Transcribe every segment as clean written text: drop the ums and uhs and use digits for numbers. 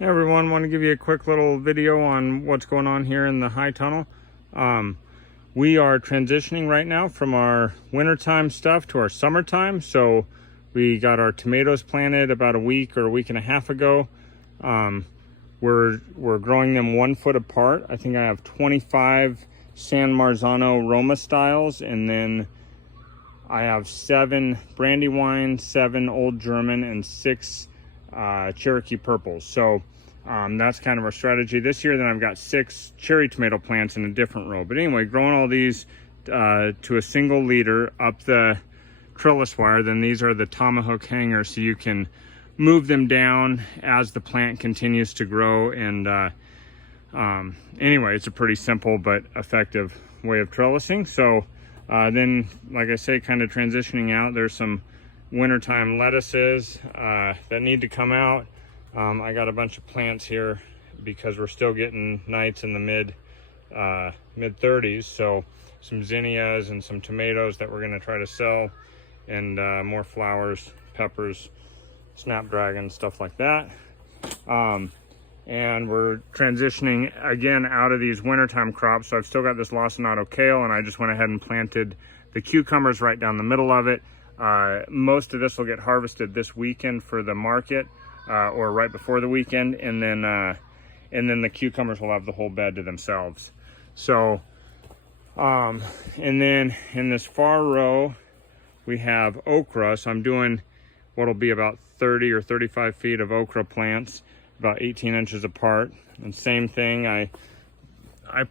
Hey everyone, want to give you a quick little video on what's going on here in the high tunnel. We are transitioning right now from our wintertime stuff to our summertime. So we got our tomatoes planted about a week or a week and a half ago. We're growing them 1 foot apart. I think I have 25 San Marzano Roma styles, and then I have 7 Brandywine, 7 Old German, and 6 Cherokee purples. So that's kind of our strategy this year. Then I've got 6 cherry tomato plants in a different row. But anyway, growing all these to a single leader up the trellis wire. Then these are the tomahawk hangers, so you can move them down as the plant continues to grow. And anyway, it's a pretty simple but effective way of trellising. So then, like I say, kind of transitioning out, there's some wintertime lettuces that need to come out. I got a bunch of plants here because we're still getting nights in the mid 30s. So some zinnias and some tomatoes that we're going to try to sell, and more flowers, peppers, snapdragons, stuff like that. And we're transitioning again out of these wintertime crops. So I've still got this lacinato kale, and I just went ahead and planted the cucumbers right down the middle of it. Most of this will get harvested this weekend for the market, or right before the weekend, and then the cucumbers will have the whole bed to themselves. So and then in this far row we have okra. So I'm doing what'll be about 30 or 35 feet of okra plants, about 18 inches apart. And same thing, I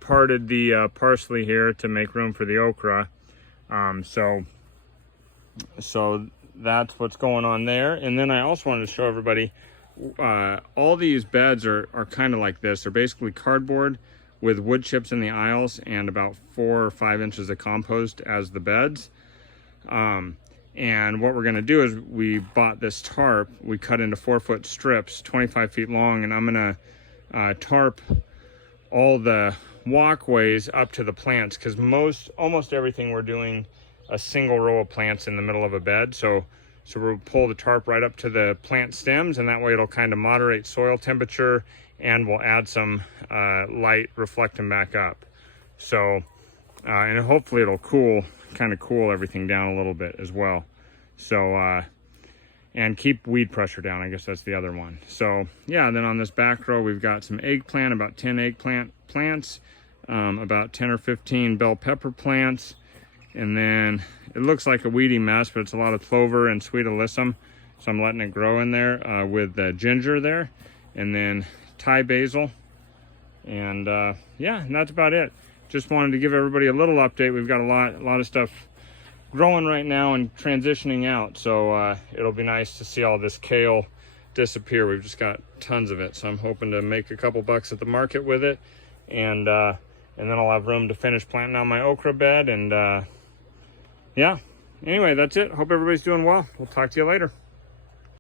parted the parsley here to make room for the okra. So that's what's going on there. And then I also wanted to show everybody, all these beds are kind of like this. They're basically cardboard with wood chips in the aisles and about 4 or 5 inches of compost as the beds. And what we're gonna do is we bought this tarp. We cut into 4-foot strips, 25 feet long, and I'm gonna tarp all the walkways up to the plants, because almost everything we're doing a single row of plants in the middle of a bed. So we'll pull the tarp right up to the plant stems, and that way it'll kind of moderate soil temperature, and we'll add some light reflecting back up. So and hopefully it'll cool everything down a little bit as well. So and keep weed pressure down, I guess that's the other one. So yeah, then on this back row we've got some eggplant, about 10 eggplant plants, about 10 or 15 bell pepper plants, and then it looks like a weedy mess, but it's a lot of clover and sweet alyssum, so I'm letting it grow in there with the ginger there, and then Thai basil, and yeah, and that's about it. Just wanted to give everybody a little update. We've got a lot of stuff growing right now and transitioning out, so it'll be nice to see all this kale disappear. We've just got tons of it, so I'm hoping to make a couple bucks at the market with it, and then I'll have room to finish planting on my okra bed. And yeah, anyway, that's it. Hope everybody's doing well. We'll talk to you later.